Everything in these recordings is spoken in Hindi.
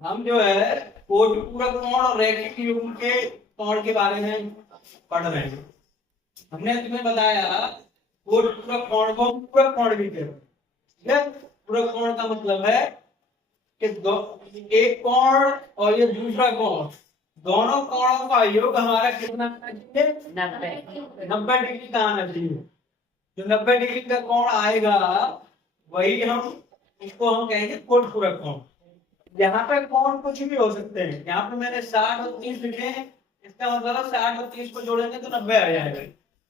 हम जो है कोटपूरक कोण और रैखिक युग्म के कोण के बारे में पढ़ रहे हैं। हमने तुम्हें बताया कोटपूरक कोण को पूरक कोण भी कहते हैं। ठीक है, पूरक कोण का मतलब है कि एक कोण और ये दूसरा कोण, दोनों कोणों का योग हमारा कितना आना चाहिए? 90 डिग्री का आना चाहिए। जो 90 डिग्री का कोण आएगा वही उसको हम कहेंगे कोटपूरक कोण। यहाँ पे कोण कुछ भी हो सकते हैं। यहाँ पे मैंने 60 और 30 लिखे हैं, इसका मतलब 60 और 30 को जोड़ेंगे तो 90 आ जाएगा।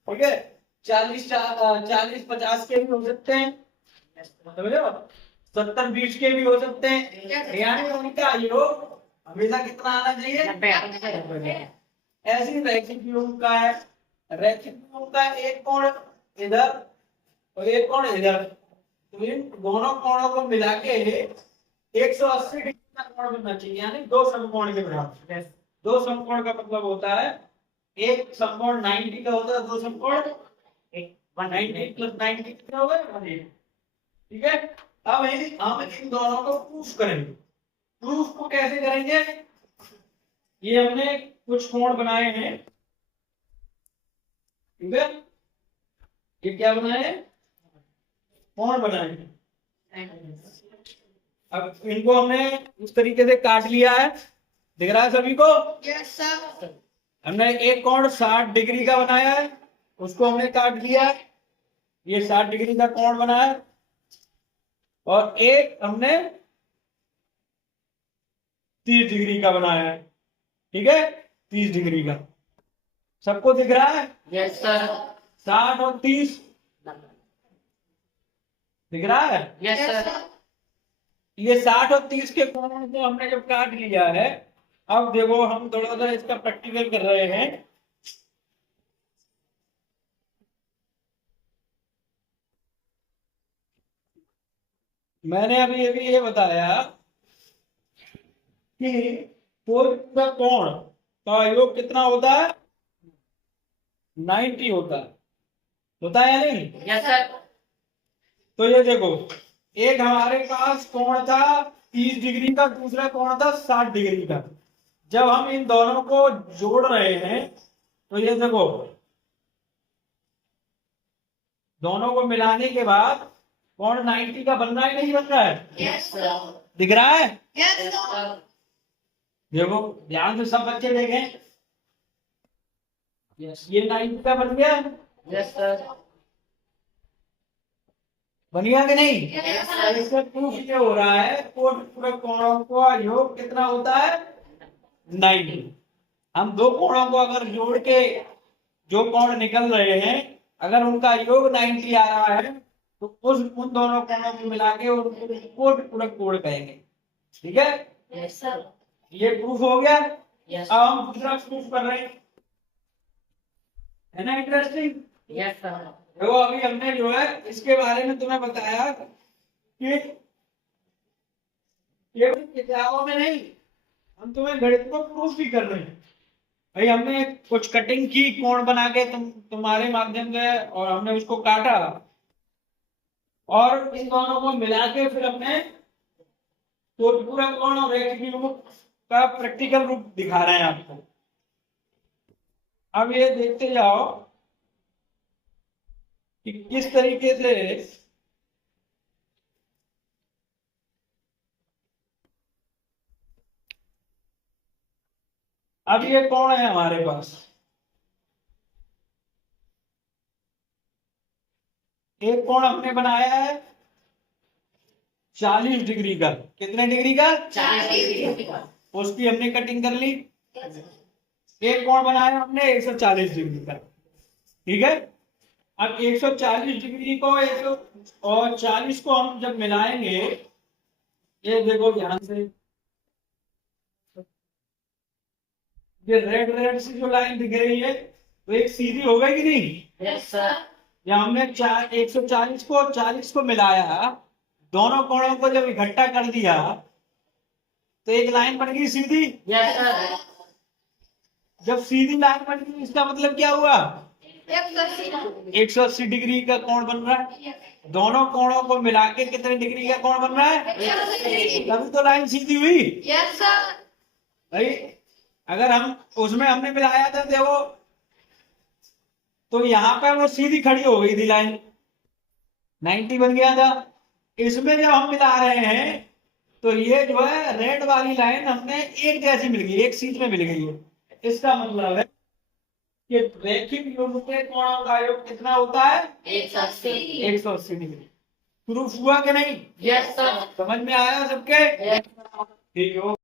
ठीक है, 40 50 के भी हो सकते हैं, समझ लो, 70 20 के भी हो सकते हैं। यानी उनका योग हमेशा कितना आना चाहिए? 90। ऐसी रैखिक योग का है, रैखिक योग का एक कोण इधर और एक कोण इधर, तो इन दोनों कोणों को मिला के 180 डिग्री का कोण बनना चाहिए, यानी दो समकोण के बराबर। दो समकोण का मतलब होता है, एक समकोण 90 का होता है, दो समकोण 190 प्लस 90 कितना होगा? 180। ठीक है, अब हम इन दोनों को प्रूफ करेंगे। प्रूफ को कैसे करेंगे? ये हमने कुछ कोण बनाए हैं। ठीक है, ये क्या बनाए हैं? कोण बनाए हैं। अब इनको हमने उस तरीके से काट लिया है, दिख रहा है सभी को? Yes sir. हमने एक कोण 60 डिग्री का बनाया है, उसको हमने काट लिया है, ये 60 डिग्री का कोण बना है। और एक हमने 30 डिग्री का बनाया है। ठीक है, 30 डिग्री का सबको दिख रहा है? Yes sir. 60 और 30 दिख रहा है? Yes sir. ये 60 और 30 के कोण को हमने जब काट लिया है, अब देखो हम थोड़ा सा इसका प्रैक्टिकल कर रहे हैं। मैंने अभी अभी ये बताया कि कोई का कोण का योग कितना होता है? 90 होता है या नहीं? Yes sir. तो ये देखो, एक हमारे पास कोण था 30 डिग्री का, दूसरा कोण था 60 डिग्री का। जब हम इन दोनों को जोड़ रहे हैं तो ये देखो, दोनों को मिलाने के बाद कोण 90 का बन रहा है नहीं बन रहा है? Yes sir. दिख रहा है? Yes sir. देखो ध्यान से सब बच्चे देखें, ये 90 का बन गया। Yes sir. बन गया कि नहीं? Yes sir. इससे प्रूफ ये हो रहा है कोटपूरक कोणों का योग कितना होता है? 90। हम दो कोणों को अगर जोड़ के जो कोण निकल रहे हैं, अगर उनका योग 90 आ रहा है तो उन दोनों कोणों को मिला के उनको कोटपूरक कोण कहेंगे। ठीक है, यस सर। ये प्रूफ हो गया। यस। अब हम दूसरा प्रूफ कर रहे हैं, है ना इंटरेस्टिंग? Yes sir. देखो अभी हमने जो है इसके बारे में तुम्हें बताया कि केवल किताबों में नहीं, हम तुम्हें गणित को प्रूफ भी कर रहे हैं। भाई हमने कुछ कटिंग की कोण बना के तुम्हारे माध्यम से, और हमने उसको काटा और इन दोनों को मिला के फिर हमने कोटपूरक कोण और रैखिक योग का प्रैक्टिकल रूप दिखा रहे हैं आपको। अब ये देखते जाओ कि किस तरीके से अब ये कोण है हमारे पास, एक कोण हमने बनाया है 40 डिग्री का। कितने डिग्री का? 40 डिग्री का। उसकी हमने कटिंग कर ली। एक कोण बनाया हमने 140 डिग्री का। ठीक है, अब 140 डिग्री को और 40 को हम जब मिलाएंगे, ये देखो ध्यान से, ये रेड रेड सी जो लाइन दिख रही है वो एक सीधी हो गई कि नहीं? Yes sir. या हमने 140 को 40 को मिलाया, दोनों कोणों को जब इकट्ठा कर दिया तो एक लाइन बन गई सीधी। Yes sir. जब सीधी लाइन बन गई इसका मतलब क्या हुआ? 180 डिग्री का कोण बन रहा है। दोनों कोणों को मिला के कितने डिग्री का कोण बन रहा है? तभी तो लाइन सीधी हुई भाई। अगर हम उसमें हमने मिलाया था देखो, तो यहाँ पे वो सीधी खड़ी हो गई थी लाइन, 90 बन गया था। इसमें जब हम मिला रहे हैं तो ये जो है रेड वाली लाइन हमने एक जैसी मिल गई, एक सीध में मिल गई है। इसका मतलब है कि रैखिक युग्म के कोणों का योग कितना होता है? 180 डिग्री। प्रूफ हुआ कि नहीं? Yes sir. समझ में आया सबके? यस। ठीक हो।